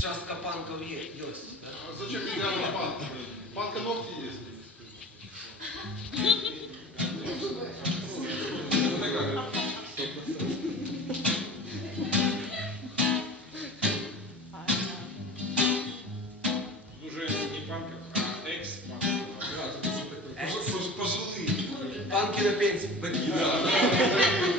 частка панков є, есть. Да? А зачем идеальный панк? Панка ногти есть. Уже не панков, а экс-панков. Пожилые. Панки на пенсії. Такие, да.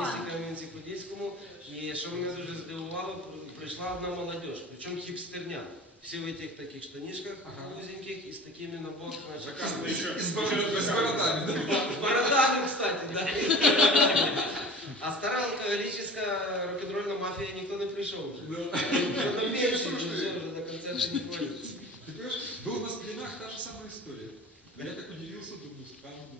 місті Кам'янці-Подільському, і що мене дуже здивувало, прийшла одна молодь, причому хіпстерня. Всі в этих таких штанишках узеньких и с такими на бок, значит, Заказано еще. И с бородами, с бородами, да. с бородами, кстати, да. А стара алкоголическая рок-н-ролльная мафия никто не пришел уже. Да. Уже на пенсии, уже уже на концерты не ходят. Ты понимаешь, был у нас в Блинах та же самая история. Я так удивился, думаю, странно.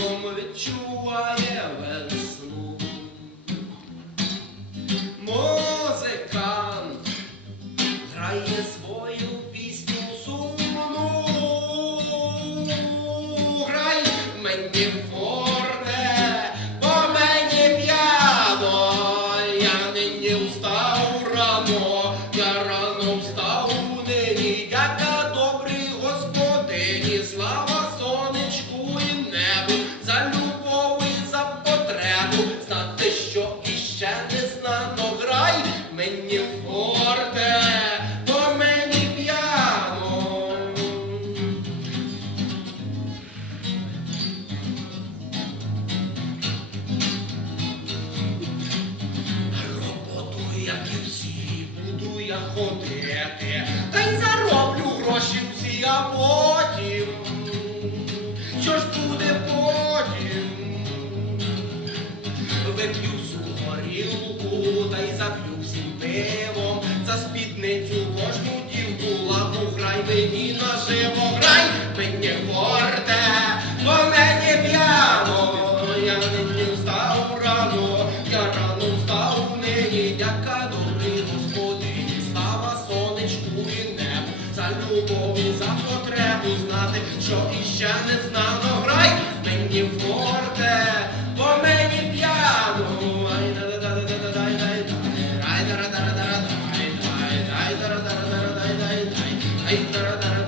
Тілом відчуває весну. Музикант грає свою пісню сумну. Грай мені ходити, та й зароблю гроші всі, а потім. Що ж буде потім? Вип'ю всю горілку, та й зап'ю всім пивом, за спідницю кожну дівку лапу грай мені наживо, грай мені горде, бо мені п'яно, я нині встав знати, що іще не знано, грай мені форте, бо мені п'яно, ай да да да да да дай дай дай, ай да да да да да дай дай дай да да да да дай дай дай, ай да да да